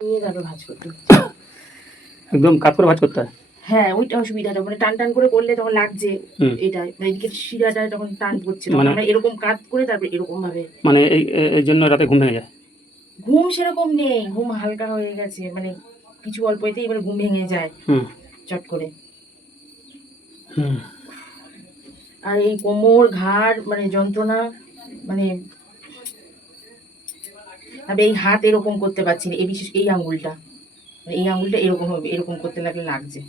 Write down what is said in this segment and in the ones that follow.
নিয়ে তারপর ভাঁজ করতে হচ্ছে। একদম কাত করে ভাঁজ করতে হয়। হ্যাঁ, ওইটা অসুবিধাটা, মানে টান টান করে করলে তখন লাগছে হুম। এটা, মানে এদিকে শিরাটা তখন টান পড়ছে, তখন মানে আমরা এরকম কাত করে তারপর এরকম ভাবে। মানে এই জন্য রাতে ঘুম ভেঙে যায়। ঘুম সেরকম নেই, ঘুম হালকা হয়ে গেছে, মানে কিছু অল্প এতেই এবার ঘুম ভেঙে যায় হুম চট করে। হুম। আর এই কোমর ঘাড় মানে যন্ত্রণা, মানে আমি এই হাত এরকম করতে পারছি না, এই বিশেষ এই আঙ্গুলটা, মানে এই আঙ্গুলটা এরকম হবে, এরকম করতে লাগলে লাগছে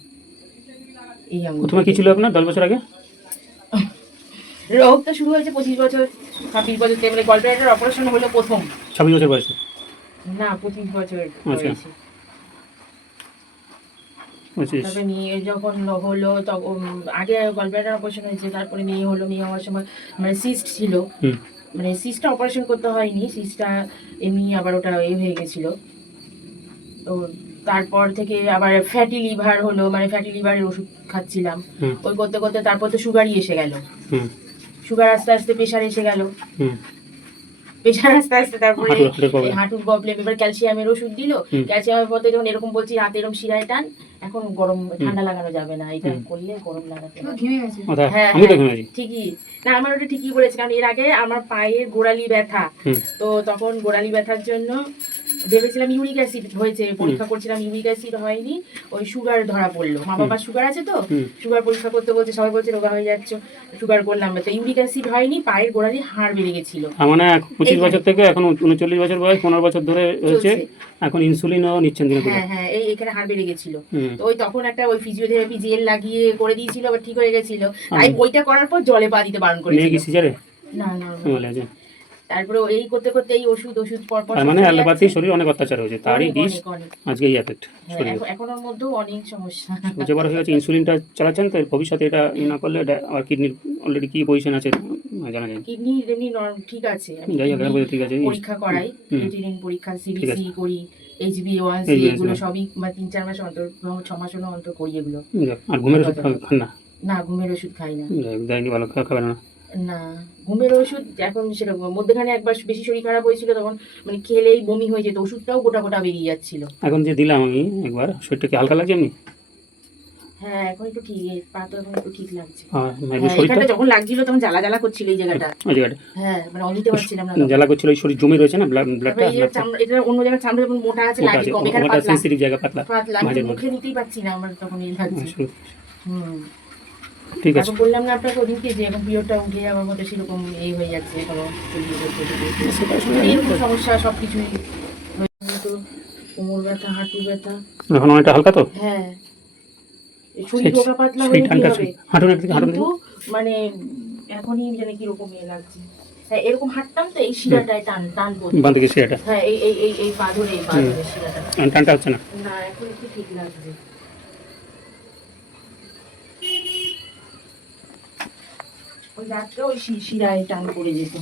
এই আঙ্গুলটা। প্রথমে কি ছিল আপনার 10 বছর আগে? রোগটা শুরু হয়েছে 25 বছর 26 বছর থেকে, মানে গলব্লাডার অপারেশন হলো প্রথম। 26 বছর বয়সে? না, 25 বছর আচ্ছা। বয়সে। 25। তারপরে মেয়ে যখন হলো তখন আগে গলব্লাডার অপারেশন হয়েছে, তারপরে মেয়ে হলো, মেয়ে হওয়ার সময় মানে সিস্ট ছিল, হুম মানে সিস্টটা অপারেশন করতে হয়নি, সিস্টটা এমনি আবার ওটা হয়ে গেছিলো। তো তারপর থেকে আবার ফ্যাটি লিভার হলো, মানে ফ্যাটি লিভারের ওষুধ খাচ্ছিলাম, হুম ওই করতে করতে তারপর তো সুগারই এসে গেল, হুম সুগার আস্তে আস্তে প্রেশার এসে গেল, হুম। প্রেশার আস্তে আস্তে তারপরে হাঁটুর এই প্রবলেম। হাঁটুর প্রবলেম, এবার ক্যালসিয়ামের ওষুধ দিল, হুম ক্যালসিয়ামের পথে যখন এরকম বলছি হাতে এরকম শিরায় টান, এখন গরম ঠান্ডা লাগানো যাবে না, এটা হুম। করলে গরম লাগাতে হবে। ঘেমে গেছে। আচ্ছা, হ্যাঁ আমি তো হ্যাঁ ঘেমেছি। ঠিকই, না আমার ওটা ঠিকই বলেছে, কারণ এর আগে আমার পায়ে গোড়ালি ব্যথা, হুম তো তখন গোড়ালি ব্যথার জন্য ভেবেছিলাম ইউরিক অ্যাসিড হয়েছে, পরীক্ষা করছিলাম ইউরিক অ্যাসিড হয়নি, ওই সুগার ধরা পড়লো, মা বাবার সুগার আছে তো, হুম। সুগার পরীক্ষা করতে বলছে, সবাই বলছে রোগা হয়ে যাচ্ছ, সুগার করলাম, তো ইউরিক অ্যাসিড হয়নি, পায়ের গোড়ালি হাড় বেড়ে গেছিল। তার মানে 25 বছর থেকে এখন 39 বছর বয়স, 15 বছর ধরে হয়েছে, চলছে। এখন ইনসুলিনও নিচ্ছেন দিনে দুবার। হ্যাঁ হ্যাঁ, এই এখানে হাড় বেড়ে গেছিল, হুম। তো ওই তখন একটা ওই ফিজিওথেরাপি জেল লাগিয়ে করে দিয়েছিল, আবার ঠিক হয়ে গেছিল, তাই ওইটা করার পর জলে পা দিতে বারণ মেয়ে কি করেছিল। সিজারে? না না, বলে আছে। তারপরে এই করতে করতে এই ওষুধ ওষুধ পর পর তার সব মানে চলে অ্যালোপ্যাথি যাচ্ছে। শরীর অনেক অত্যাচার হয়েছে, তারই অনেক বিষ অনেক অনেক, আজকে এই এফেক্ট হ্যাঁ শরীরে। এখন ওর মধ্যেও অনেক সমস্যা। যেবার হয়ে গেছে ইনসুলিনটা চালাচ্ছেন, তো এর ভবিষ্যতে এটা না করলে আর কিডনির অলরেডি কি পজিশন আছে জানা যায় না। কিডনি এমনি ঠিক আছে, আমি যাই হোক, kidney ঠিক আছে। পরীক্ষা করাই, হুম। ক্রিয়েটিনিন পরীক্ষা, ঠিক আছে। সিবিসি করি, HbA1c, এই যে এগুলো সবই মানে 3-4 মাস অন্তর, 6 মাস হলো অন্তর করি এগুলো। যাক, আর ঘুমের ওষুধ খান না? না, ঘুমের ওষুধ খাই না। যাই হোক, যাইনি, ভালো খাবেন না। না, ঘুমের ওষুধ এখন সেরকম, মধ্যখানে একবার বেশি শরীর খারাপ হয়েছিল, তখন মানে খেলেই বমি হয়ে যেত, ওষুধটাও গোটা গোটা বেরিয়ে যাচ্ছিল। এখন যে দিলাম আমি একবার, শরীরটা কি হালকা লাগছে এমনি? হ্যাঁ এখন একটু ঠিক, পা তো এখন একটু ঠিক লাগছে। আর হ্যাঁ, শরীরটা এখানটা যখন লাগছিল তখন জ্বালা জ্বালা করছিল এই জায়গাটা, ওই জায়গাটা হ্যাঁ মানে অনিতে পারছিলাম না তখন। জ্বালা করছিল, ওই শরীর জমে রয়েছে না, ব্লাডটা তারপরে এই যে চামড়া, এটা অন্য জায়গায় চামড়া যেমন মোটা আছে মোটা লাগে আছে, কম, এখানে ওটা পাতলা সেন্সিটিভ জায়গা, পাতলা পাতলা, আমি মাঝের তো মধ্যে। মুখে নিতেই পারছি না, আমার তখন এই লাগছে। হুম, ঠিক আছে। তারপর বললাম না আপনাকে ওদিনকে যে এখন পিরিয়ডটা উঠে যাওয়ার মতো সেরকম এই হয়ে যাচ্ছে, কোনো এরকম সমস্যা সব কিছুই, তো কোমর ব্যথা, হাঁটু ব্যথা, এখন অনেকটা হালকা তো? হ্যাঁ শরীর ঢোকা পাতলা সেই হলে কি টানটা হবে, হাঁটুন একদিকে, হাঁটুন কিন্তু মানে এখনই জানি কিরকম ইয়ে লাগছে। হ্যাঁ এরকম হাঁটতাম তো এই শিরাটায় টান টান পড়তো, বাঁ দিকে সেটা হ্যাঁ এই এই এই এই পা ধরে, এই পা ধরে শিরাটা, টানটা হচ্ছে না। না এখন একটু ঠিক লাগছে। ওই রাত্রে ওই শিরায় টান পড়ে যেত।